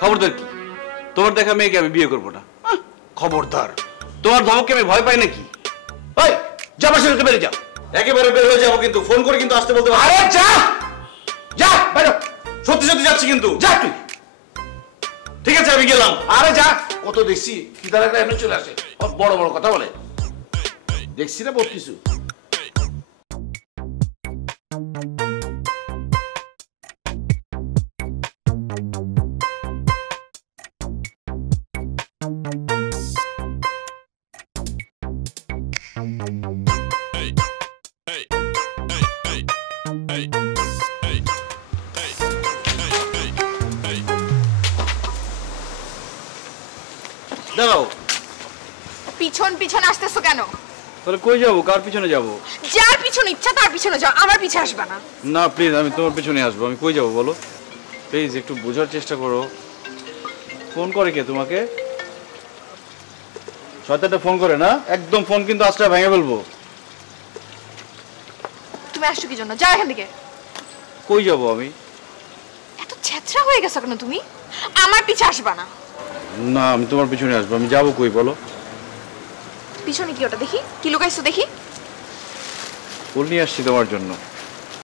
খবরদার কি? তোমার দেখা মেয়েকে আমি বিয়ে করবো না। খবরদার। তোমার ধমককে আমি ভয় পাই নাকি? ওই যা, বাসা থেকে বেরিয়ে যা। একেবারে বের হয়ে যাবো, কিন্তু ফোন করে কিন্তু আসতে বলতে পারো। আরে যা যা, বেরো। সত্যি সত্যি যাচ্ছি কিন্তু। যা তুই। ঠিক আছে, আমি গেলাম। আরে যা, কত দেখছি খিদা লাগলে এমনি চলে আসে, বড় বড় কথা বলে। দেখছি না বহুত কিছু। দাঁড়াও। পিছন পিছন আসতেছো কেন? তাহলে কই যাবো? কার পিছনে যাবো? যার পিছনে ইচ্ছা তার পিছনে যাও, আমার পিছে আসবে না। না প্লিজ, আমি তোমার পিছনে আসবো। আমি কই যাবো বলো? প্লিজ একটু বোঝার চেষ্টা করো। ফোন করে কে তোমাকে? শয়তানটা ফোন করে না? একদম ফোন কিন্তু আজটা ভেঙে ফেলবো। তুমি আসছো কি জন্য? যাও এখান থেকে। কই যাবো আমি? এত ছেঁচড়া হয়ে গেছো কেন তুমি? আমার পিছে আসবে না। না, আমি তোমার পিছনে আসবো। আমি যাবো কই বলো? পিছনে কি ওটা দেখি? কি লুকাইছো দেখি? ফুল নিয়ে আসছি তোমার জন্য।